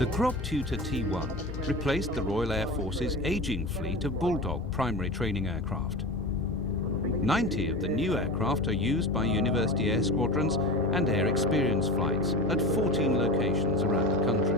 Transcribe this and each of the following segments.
The Grobtutor T1 replaced the Royal Air Force's ageing fleet of Bulldog primary training aircraft. 90 of the new aircraft are used by university air squadrons and air experience flights at 14 locations around the country.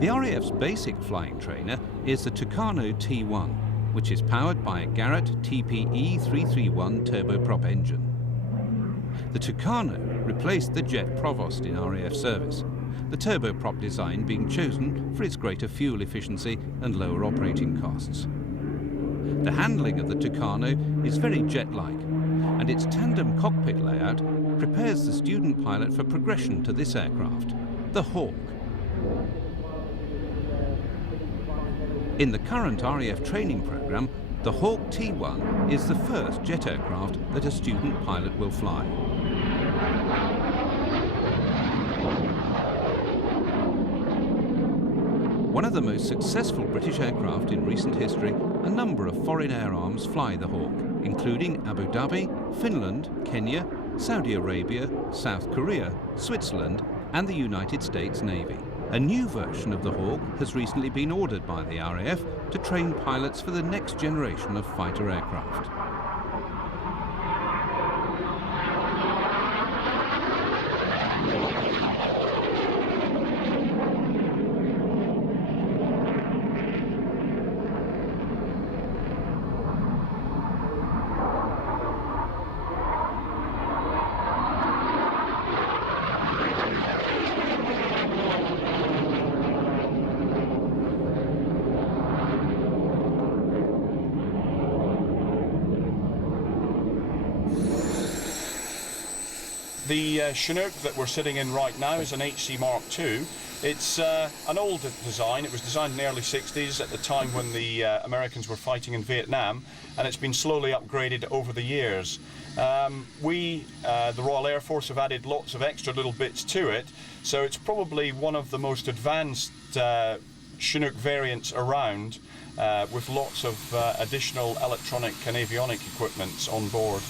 The RAF's basic flying trainer is the Tucano T1, which is powered by a Garrett TPE 331 turboprop engine. The Tucano replaced the Jet Provost in RAF service, the turboprop design being chosen for its greater fuel efficiency and lower operating costs. The handling of the Tucano is very jet-like, and its tandem cockpit layout prepares the student pilot for progression to this aircraft, the Hawk. In the current RAF training programme, the Hawk T1 is the first jet aircraft that a student pilot will fly. One of the most successful British aircraft in recent history, a number of foreign air arms fly the Hawk, including Abu Dhabi, Finland, Kenya, Saudi Arabia, South Korea, Switzerland, and the United States Navy. A new version of the Hawk has recently been ordered by the RAF to train pilots for the next generation of fighter aircraft. The Chinook that we're sitting in right now is an HC Mark II. It's an old design. It was designed in the early 60s at the time when the Americans were fighting in Vietnam, and it's been slowly upgraded over the years. The Royal Air Force, have added lots of extra little bits to it, so it's probably one of the most advanced Chinook variants around, with lots of additional electronic and avionic equipment on board.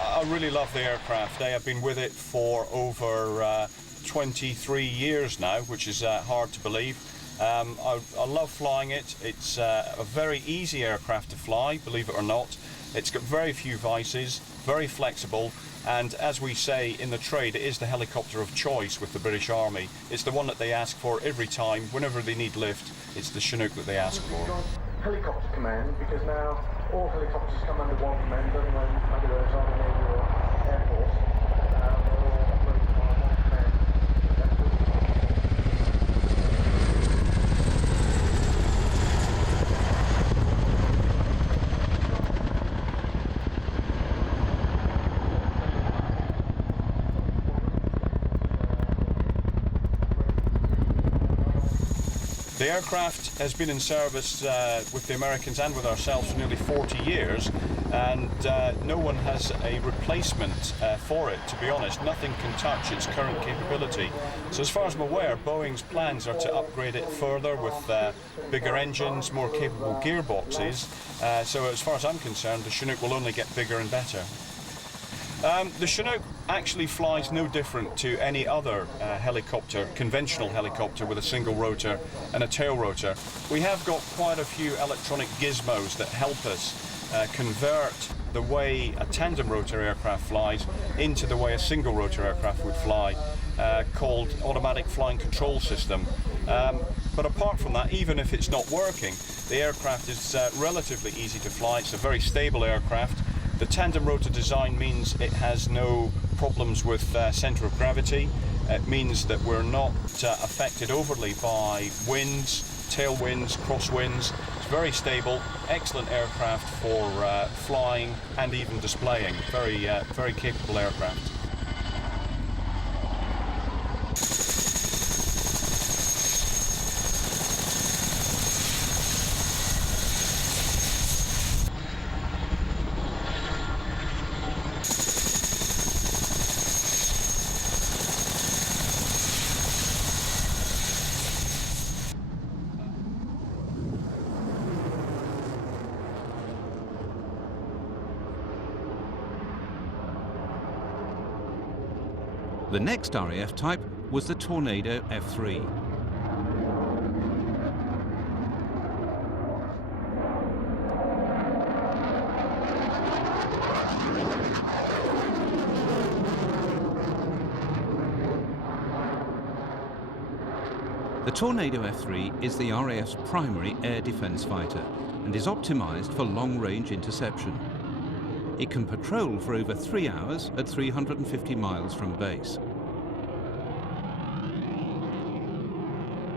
I really love the aircraft. I have been with it for over 23 years now, which is hard to believe. I love flying it. It's a very easy aircraft to fly, believe it or not. It's got very few vices, very flexible, and as we say in the trade, it is the helicopter of choice with the British Army. It's the one that they ask for every time, whenever they need lift. It's the Chinook that they ask for. Helicopter command, because now all helicopters come under one commander, and whether it's Army, Navy or Air Force, they're all operated by one command. The aircraft has been in service with the Americans and with ourselves for nearly 40 years, and no one has a replacement for it, to be honest. Nothing can touch its current capability. So as far as I'm aware, Boeing's plans are to upgrade it further with bigger engines, more capable gearboxes. So as far as I'm concerned, the Chinook will only get bigger and better. The Chinook actually flies no different to any other helicopter, conventional helicopter with a single rotor and a tail rotor. We have got quite a few electronic gizmos that help us convert the way a tandem rotor aircraft flies into the way a single rotor aircraft would fly, called automatic flying control system. But apart from that, even if it's not working, the aircraft is relatively easy to fly. It's a very stable aircraft. The tandem rotor design means it has no problems with centre of gravity. It means that we're not affected overly by winds, tailwinds, crosswinds. It's very stable, excellent aircraft for flying and even displaying. Very capable aircraft. The next RAF type was the Tornado F3. The Tornado F3 is the RAF's primary air defence fighter and is optimised for long-range interception. It can patrol for over 3 hours at 350 miles from base.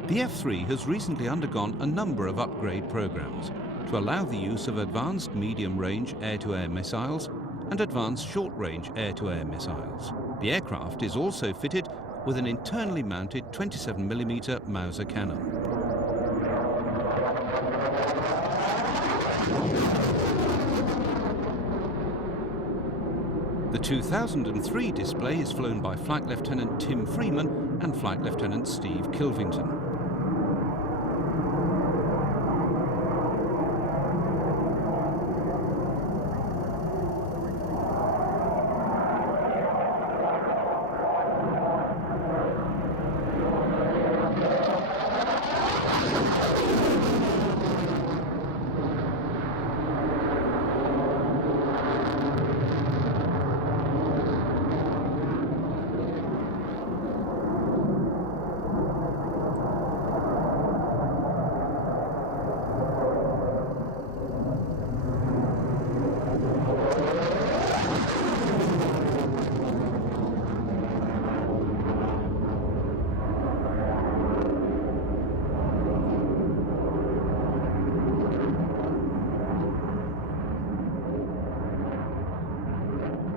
The F3 has recently undergone a number of upgrade programs to allow the use of advanced medium-range air-to-air missiles and advanced short-range air-to-air missiles. The aircraft is also fitted with an internally mounted 27mm Mauser cannon. The 2003 display is flown by Flight Lieutenant Tim Freeman and Flight Lieutenant Steve Kilvington.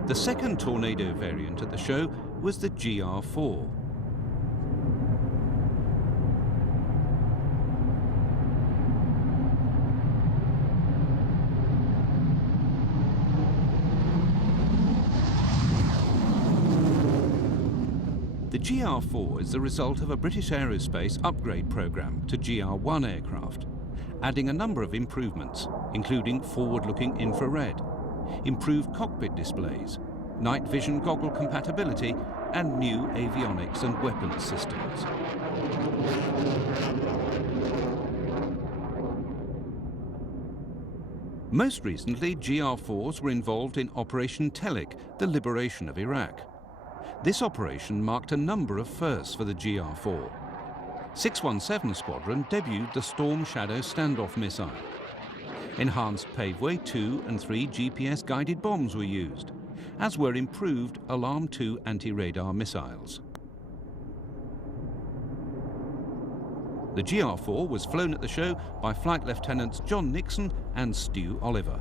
The second Tornado variant at the show was the GR4. The GR4 is the result of a British Aerospace upgrade program to GR1 aircraft, adding a number of improvements, including forward-looking infrared, improved cockpit displays, night vision goggle compatibility, and new avionics and weapons systems. Most recently, GR4s were involved in Operation Telic, the liberation of Iraq. This operation marked a number of firsts for the GR4. 617 Squadron debuted the Storm Shadow standoff missile. Enhanced Paveway 2 and 3 GPS-guided bombs were used, as were improved Alarm 2 anti-radar missiles. The GR4 was flown at the show by Flight Lieutenants John Nixon and Stu Oliver.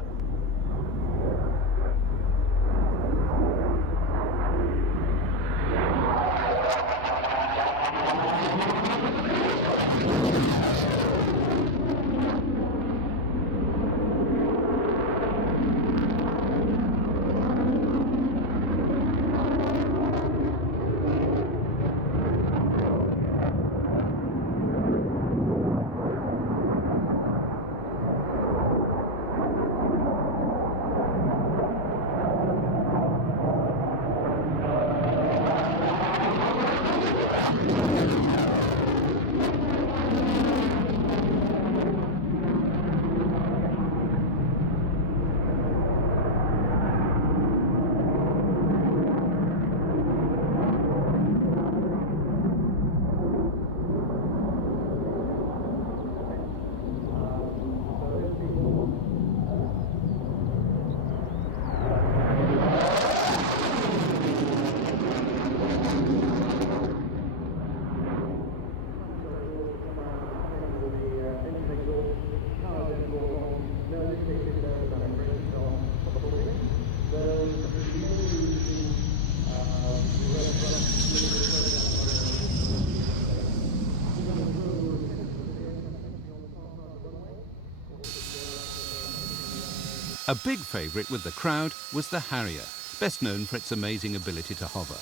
A big favourite with the crowd was the Harrier, best known for its amazing ability to hover.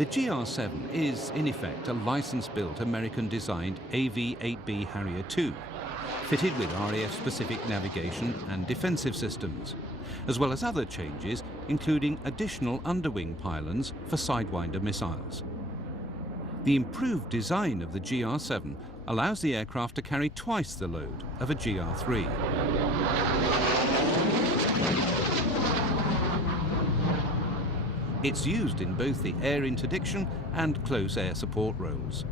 The GR7 is, in effect, a license-built American-designed AV-8B Harrier II, fitted with RAF-specific navigation and defensive systems, as well as other changes, including additional underwing pylons for Sidewinder missiles. The improved design of the GR7 allows the aircraft to carry twice the load of a GR3. It's used in both the air interdiction and close air support roles.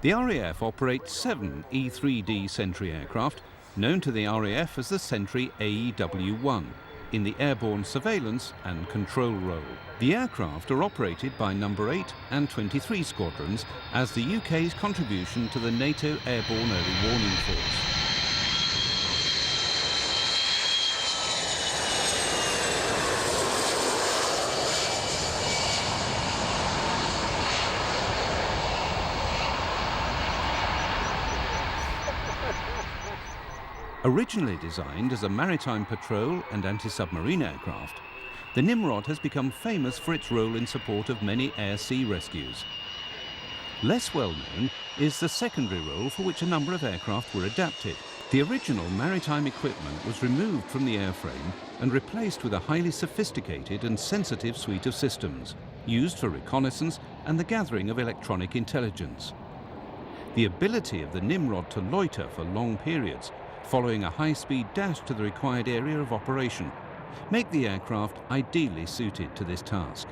The RAF operates 7 E-3D Sentry aircraft, known to the RAF as the Sentry AEW-1, in the airborne surveillance and control role. The aircraft are operated by No. 8 and 23 squadrons as the UK's contribution to the NATO Airborne Early Warning Force. Originally designed as a maritime patrol and anti-submarine aircraft, the Nimrod has become famous for its role in support of many air-sea rescues. Less well known is the secondary role for which a number of aircraft were adapted. The original maritime equipment was removed from the airframe and replaced with a highly sophisticated and sensitive suite of systems, used for reconnaissance and the gathering of electronic intelligence. The ability of the Nimrod to loiter for long periods, following a high-speed dash to the required area of operation, make the aircraft ideally suited to this task.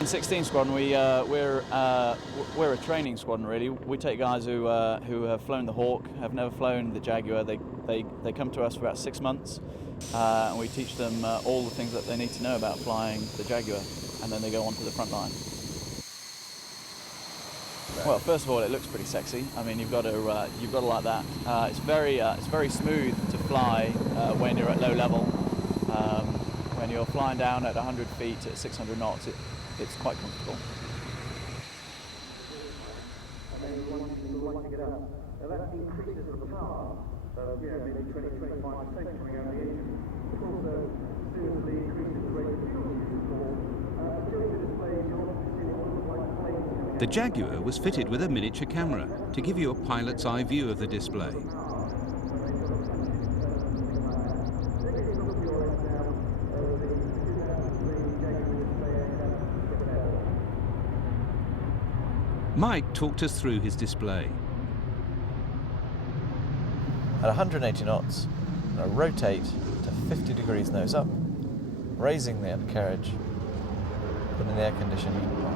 In 16 Squadron, we're a training squadron really. We take guys who have flown the Hawk, have never flown the Jaguar. They come to us for about 6 months, and we teach them all the things that they need to know about flying the Jaguar, and then they go on to the front line. Well, first of all, it looks pretty sexy. I mean, you've got to like that. It's very smooth to fly when you're at low level. When you're flying down at 100 feet at 600 knots, it's quite comfortable. That increases the power, maybe 20-25% coming out of the engine. It also seriously increases the rate of fuel use. During the display, you'll see what looks like planes. The Jaguar was fitted with a miniature camera to give you a pilot's eye view of the display. Mike talked us through his display. At 180 knots, I'm going to rotate to 50 degrees nose up, raising the undercarriage, putting the air conditioning on.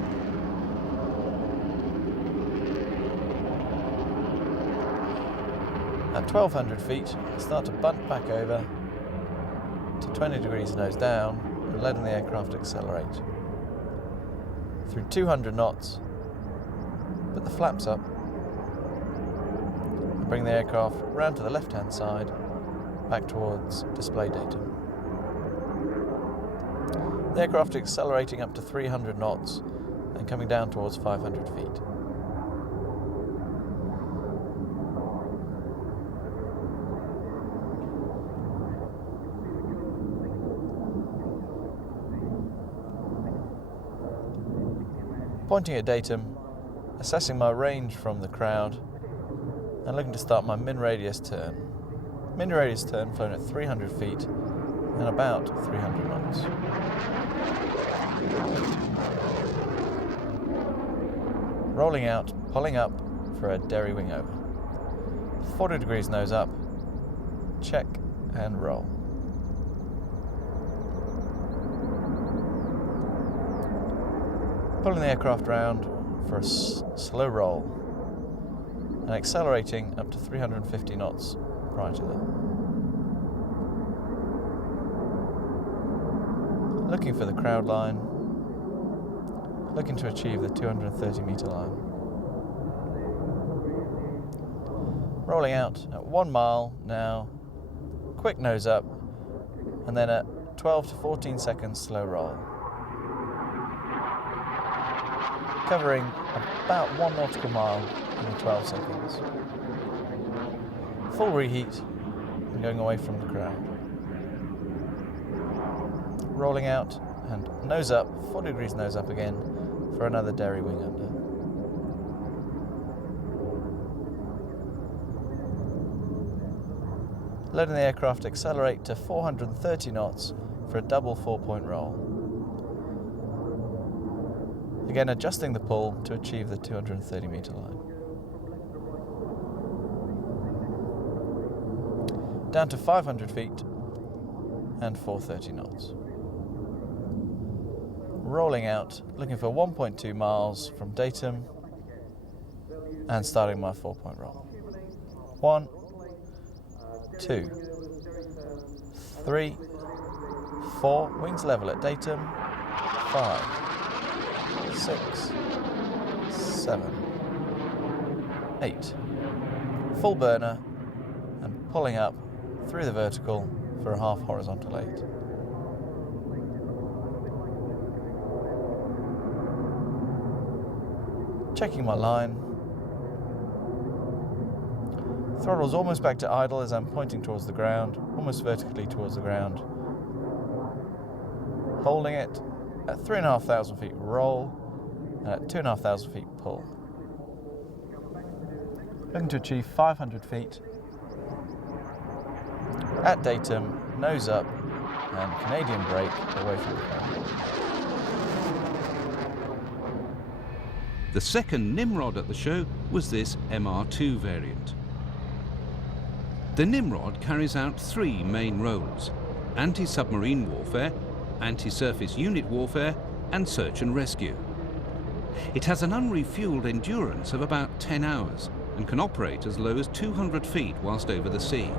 At 1200 feet, I start to bunt back over to 20 degrees nose down, and letting the aircraft accelerate. Through 200 knots, put the flaps up, and bring the aircraft round to the left-hand side, back towards display datum. The aircraft accelerating up to 300 knots and coming down towards 500 feet. Pointing at datum, assessing my range from the crowd, and looking to start my min-radius turn. Min-radius turn flown at 300 feet and about 300 knots. Rolling out, pulling up for a derry wing over. 40 degrees nose up, check and roll. Pulling the aircraft round for a slow roll and accelerating up to 350 knots prior to that. Looking for the crowd line, looking to achieve the 230 metre line. Rolling out at 1 mile now, quick nose up, and then at 12 to 14 seconds slow roll. Covering about 1 nautical mile in 12 seconds. Full reheat and going away from the crowd. Rolling out and nose up, 40 degrees nose up again for another derry wing under. Letting the aircraft accelerate to 430 knots for a double 4-point roll. Again, adjusting the pull to achieve the 230 metre line. Down to 500 feet and 430 knots. Rolling out, looking for 1.2 miles from datum and starting my 4-point roll. 1, 2, 3, 4, wings level at datum, 5, 6, 7, 8. Full burner and pulling up through the vertical for a half horizontal 8. Checking my line. Throttle's almost back to idle as I'm pointing towards the ground, almost vertically towards the ground. Holding it at 3,500 feet roll and at 2,500 feet pull. Looking to achieve 500 feet. At datum, nose up and Canadian brake away from the ground. The second Nimrod at the show was this MR2 variant. The Nimrod carries out 3 main roles: anti-submarine warfare, anti-surface unit warfare, and search and rescue. It has an unrefueled endurance of about 10 hours and can operate as low as 200 feet whilst over the sea.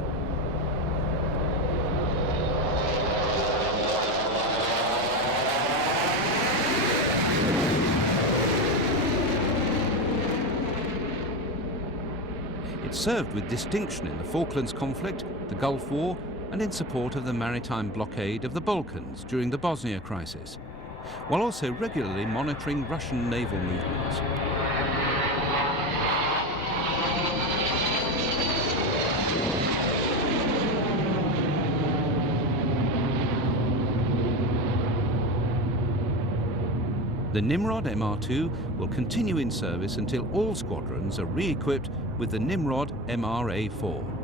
It served with distinction in the Falklands conflict, the Gulf War, and in support of the maritime blockade of the Balkans during the Bosnia crisis, while also regularly monitoring Russian naval movements. The Nimrod MR2 will continue in service until all squadrons are re-equipped with the Nimrod MRA4.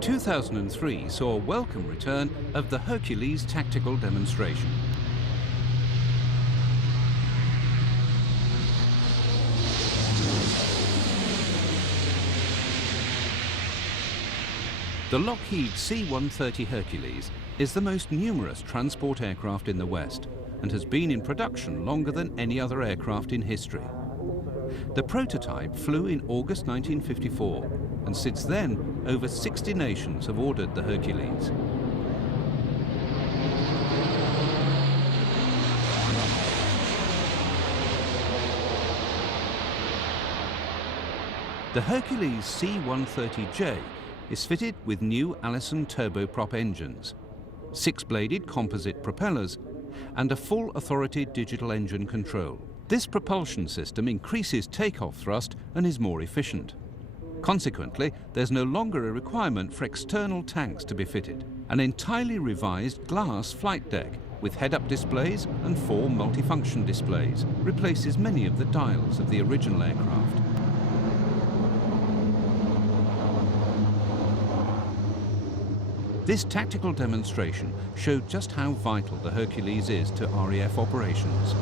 – 2003 saw a welcome return of the Hercules tactical demonstration. The Lockheed C-130 Hercules is the most numerous transport aircraft in the West and has been in production longer than any other aircraft in history. The prototype flew in August 1954, and since then, over 60 nations have ordered the Hercules. The Hercules C-130J is fitted with new Allison turboprop engines, 6-bladed composite propellers, and a full authority digital engine control. This propulsion system increases takeoff thrust and is more efficient. Consequently, there's no longer a requirement for external tanks to be fitted. An entirely revised glass flight deck with head-up displays and 4 multifunction displays replaces many of the dials of the original aircraft. This tactical demonstration showed just how vital the Hercules is to RAF operations.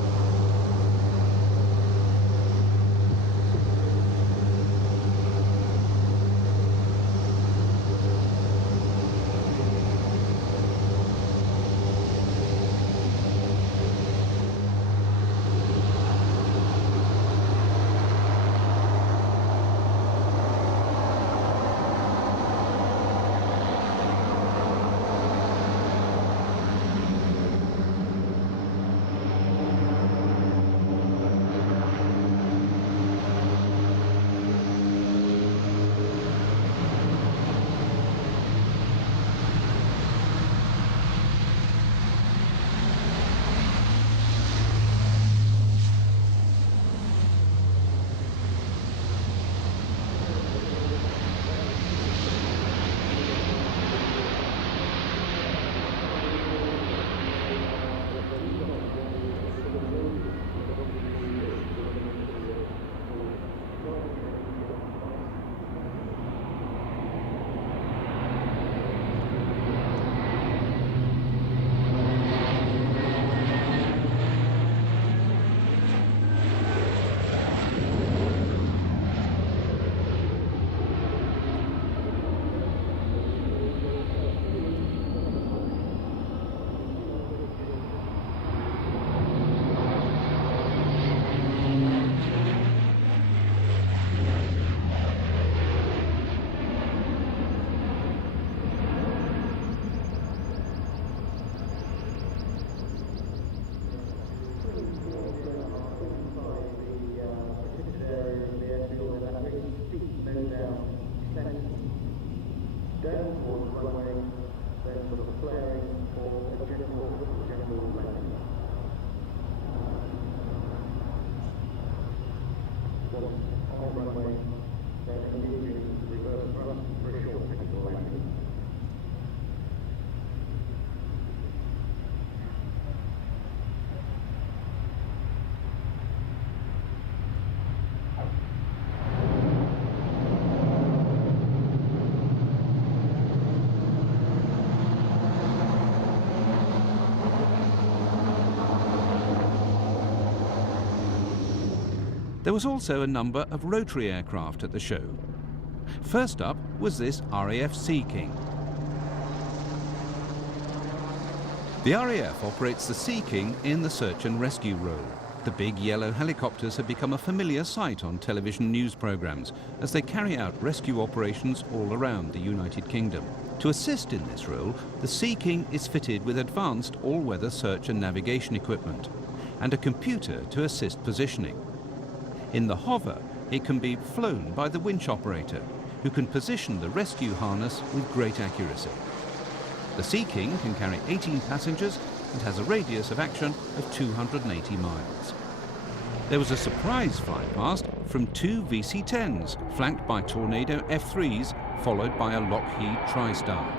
squad on runway, then immediately reverse thrust for a short technical landing. There was also a number of rotary aircraft at the show. First up was this RAF Sea King. The RAF operates the Sea King in the search and rescue role. The big yellow helicopters have become a familiar sight on television news programs as they carry out rescue operations all around the United Kingdom. To assist in this role, the Sea King is fitted with advanced all-weather search and navigation equipment and a computer to assist positioning. In the hover, it can be flown by the winch operator, who can position the rescue harness with great accuracy. The Sea King can carry 18 passengers and has a radius of action of 280 miles. There was a surprise fly past from two VC-10s, flanked by Tornado F-3s, followed by a Lockheed TriStar.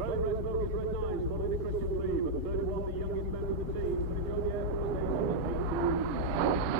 Trailing red smoke is red 9, spotting the Christian lead, but the 31, the youngest member of the team, putting on the air for the 18.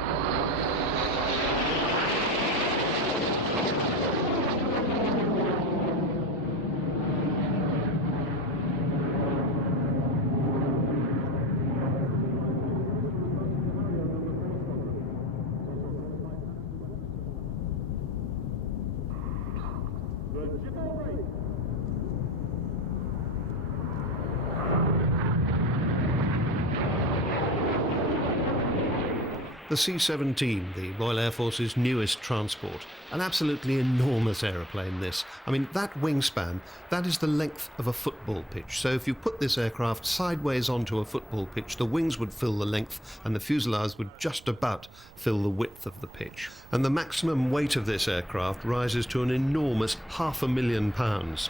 The C-17, the Royal Air Force's newest transport. An absolutely enormous aeroplane, this. I mean, that wingspan, that is the length of a football pitch. So if you put this aircraft sideways onto a football pitch, the wings would fill the length and the fuselage would just about fill the width of the pitch. And the maximum weight of this aircraft rises to an enormous 500,000 pounds.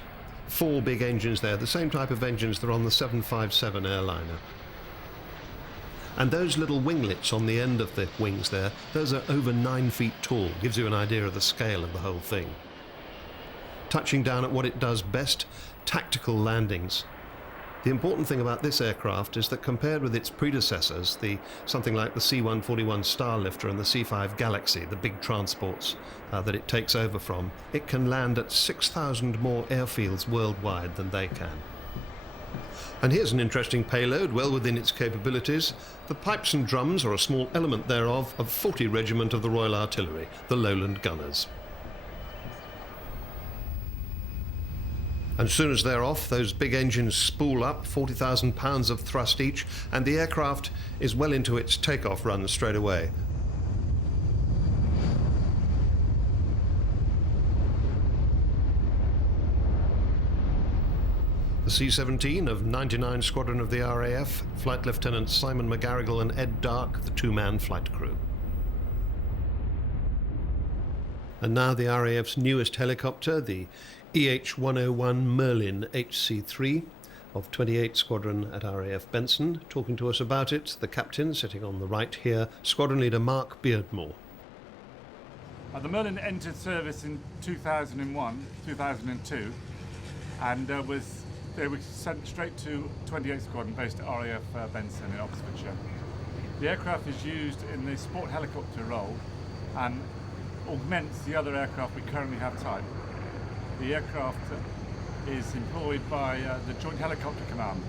4 big engines there, the same type of engines that are on the 757 airliner. And those little winglets on the end of the wings there, those are over 9 feet tall. Gives you an idea of the scale of the whole thing. Touching down at what it does best, tactical landings. The important thing about this aircraft is that compared with its predecessors, something like the C-141 Starlifter and the C-5 Galaxy, the big transports that it takes over from, it can land at 6,000 more airfields worldwide than they can. And here's an interesting payload, well within its capabilities. The pipes and drums are a small element thereof of 40 Regiment of the Royal Artillery, the Lowland Gunners. And as soon as they're off, those big engines spool up, 40,000 pounds of thrust each, and the aircraft is well into its takeoff run straight away. The C-17 of 99 Squadron of the RAF, Flight Lieutenant Simon McGarrigle and Ed Dark, the two-man flight crew. And now the RAF's newest helicopter, the EH-101 Merlin HC-3 of 28 Squadron at RAF Benson. Talking to us about it, the captain sitting on the right here, Squadron Leader Mark Beardmore. The Merlin entered service in 2001, 2002, and they were sent straight to 28 Squadron based at RAF Benson in Oxfordshire. The aircraft is used in the sport helicopter role and augments the other aircraft we currently have type. The aircraft is employed by the Joint Helicopter Command.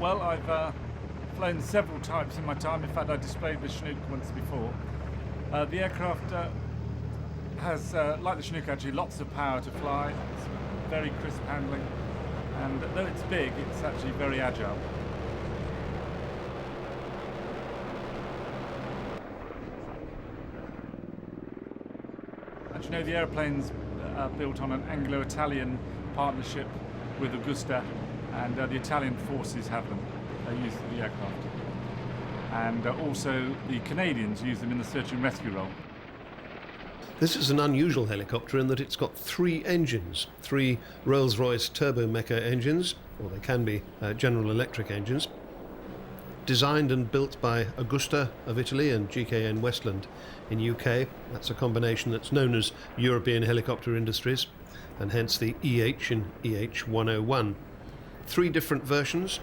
Well, I've flown several types in my time. In fact, I displayed the Chinook once before. The aircraft has, like the Chinook actually, lots of power to fly. It's very crisp handling, and though it's big, it's actually very agile. And you know, the airplane's built on an Anglo-Italian partnership with Augusta, and the Italian forces have them. They use the aircraft. And also the Canadians use them in the search and rescue role. This is an unusual helicopter in that it's got 3 engines, 3 Rolls-Royce Turbomeca engines, or they can be General Electric engines, designed and built by Augusta of Italy and GKN Westland in UK. That's a combination that's known as European Helicopter Industries, and hence the EH in EH-101. 3 different versions.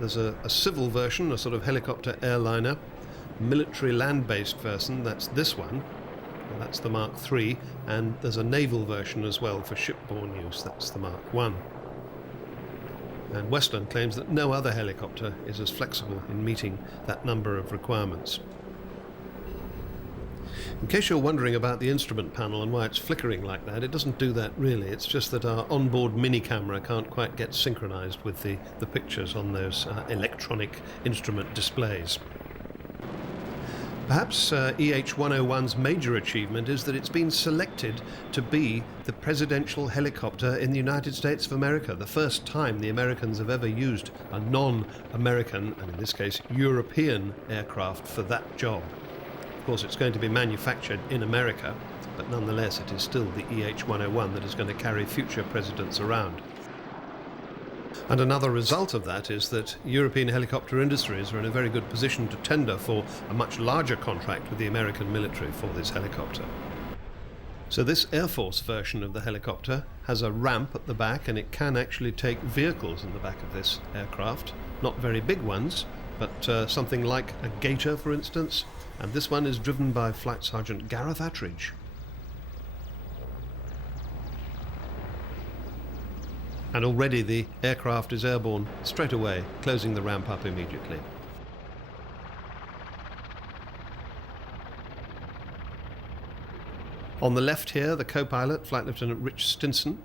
There's a civil version, a sort of helicopter airliner, military land-based version, that's this one, and that's the Mark III, and there's a naval version as well for shipborne use, that's the Mark I. And Westland claims that no other helicopter is as flexible in meeting that number of requirements. In case you're wondering about the instrument panel and why it's flickering like that, it doesn't do that really. It's just that our onboard mini camera can't quite get synchronized with the pictures on those electronic instrument displays. Perhaps EH-101's major achievement is that it's been selected to be the presidential helicopter in the United States of America, the first time the Americans have ever used a non-American, and in this case European, aircraft for that job. Of course, it's going to be manufactured in America, but nonetheless it is still the EH-101 that is going to carry future presidents around. And another result of that is that European helicopter industries are in a very good position to tender for a much larger contract with the American military for this helicopter. So this Air Force version of the helicopter has a ramp at the back, and it can actually take vehicles in the back of this aircraft. Not very big ones, but something like a Gator, for instance. And this one is driven by Flight Sergeant Gareth Attridge. And already the aircraft is airborne straight away, closing the ramp up immediately. On the left here, the co-pilot, Flight Lieutenant Rich Stinson.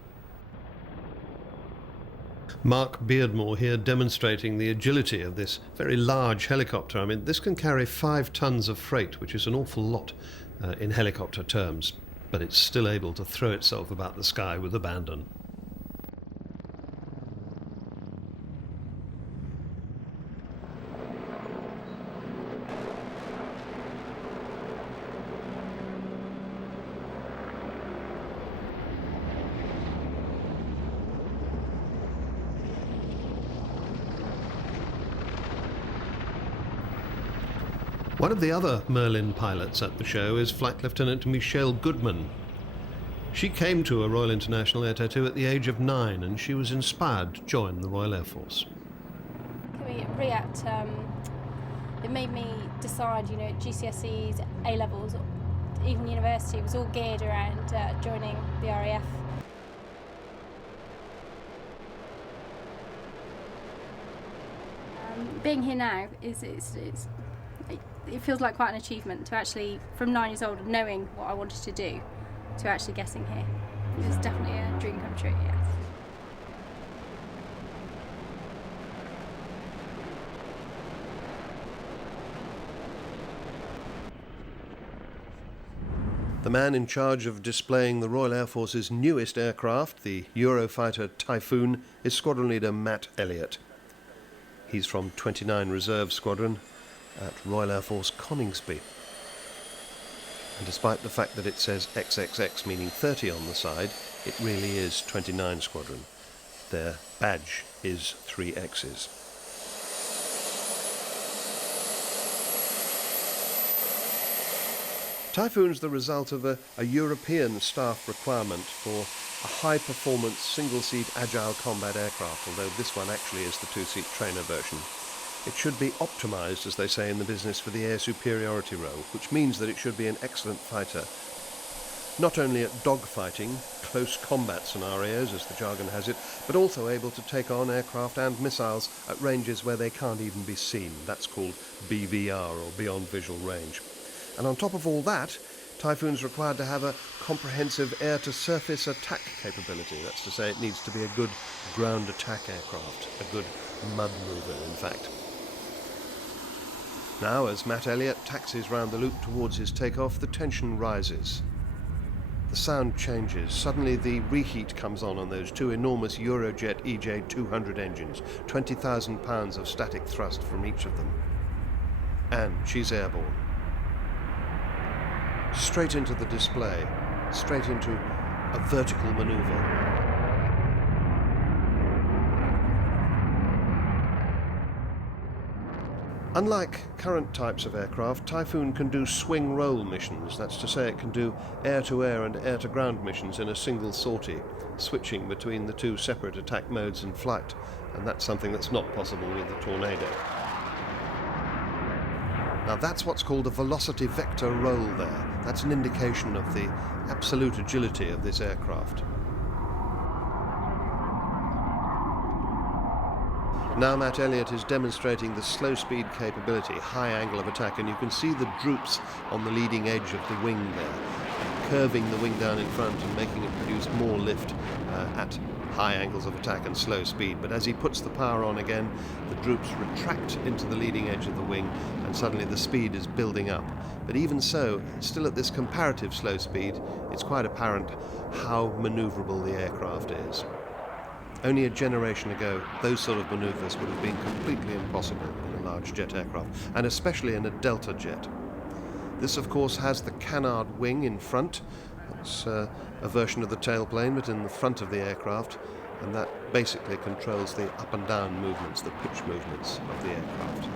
Mark Beardmore here demonstrating the agility of this very large helicopter. I mean, this can carry 5 tons of freight, which is an awful lot in helicopter terms, but it's still able to throw itself about the sky with abandon. One of the other Merlin pilots at the show is Flight Lieutenant Michelle Goodman. She came to a Royal International Air Tattoo at the age of 9, and she was inspired to join the Royal Air Force. REACT, it made me decide, GCSEs, A-levels, even university was all geared around joining the RAF. Being here now it feels like quite an achievement to actually, from 9 years old, knowing what I wanted to do, to actually getting here. It was definitely a dream come true, yes. The man in charge of displaying the Royal Air Force's newest aircraft, the Eurofighter Typhoon, is Squadron Leader Matt Elliott. He's from 29 Reserve Squadron at Royal Air Force Coningsby. And despite the fact that it says XXX, meaning 30 on the side, it really is 29 Squadron. Their badge is 3 X's. Typhoon's the result of a European staff requirement for a high-performance, single-seat agile combat aircraft, although this one actually is the 2-seat trainer version. It should be optimised, as they say in the business, for the air superiority role, which means that it should be an excellent fighter, not only at dogfighting, close combat scenarios, as the jargon has it, but also able to take on aircraft and missiles at ranges where they can't even be seen. That's called BVR, or Beyond Visual Range. And on top of all that, Typhoon's required to have a comprehensive air-to-surface attack capability. That's to say, it needs to be a good ground attack aircraft, a good mud mover, in fact. Now, as Matt Elliott taxis round the loop towards his takeoff, the tension rises. The sound changes. Suddenly the reheat comes on those 2 enormous Eurojet EJ200 engines, 20,000 pounds of static thrust from each of them. And she's airborne. Straight into the display, straight into a vertical manoeuvre. Unlike current types of aircraft, Typhoon can do swing roll missions. That's to say, it can do air-to-air and air-to-ground missions in a single sortie, switching between the 2 separate attack modes in flight, and that's something that's not possible with the Tornado. Now that's what's called a velocity vector roll there. That's an indication of the absolute agility of this aircraft. Now Matt Elliott is demonstrating the slow speed capability, high angle of attack, and you can see the droops on the leading edge of the wing there, curving the wing down in front and making it produce more lift at high angles of attack and slow speed. But as he puts the power on again, the droops retract into the leading edge of the wing, and suddenly the speed is building up. But even so, still at this comparative slow speed, it's quite apparent how manoeuvrable the aircraft is. Only a generation ago, those sort of manoeuvres would have been completely impossible in a large jet aircraft, and especially in a Delta jet. This, of course, has the canard wing in front. It's a version of the tailplane, but in the front of the aircraft, and that basically controls the up and down movements, the pitch movements of the aircraft.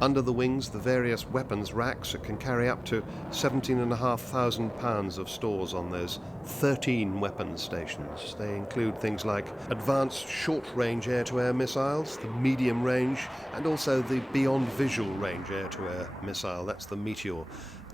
Under the wings, the various weapons racks that can carry up to 17,500 pounds of stores on those 13 weapons stations. They include things like advanced short-range air-to-air missiles, the medium-range, and also the beyond visual range air-to-air missile. That's the Meteor.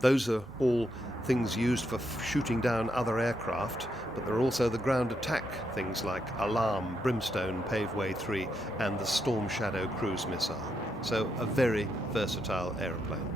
Those are all things used for shooting down other aircraft, but there are also the ground attack things like Alarm, Brimstone, Paveway 3, and the Storm Shadow cruise missile. So a very versatile aeroplane.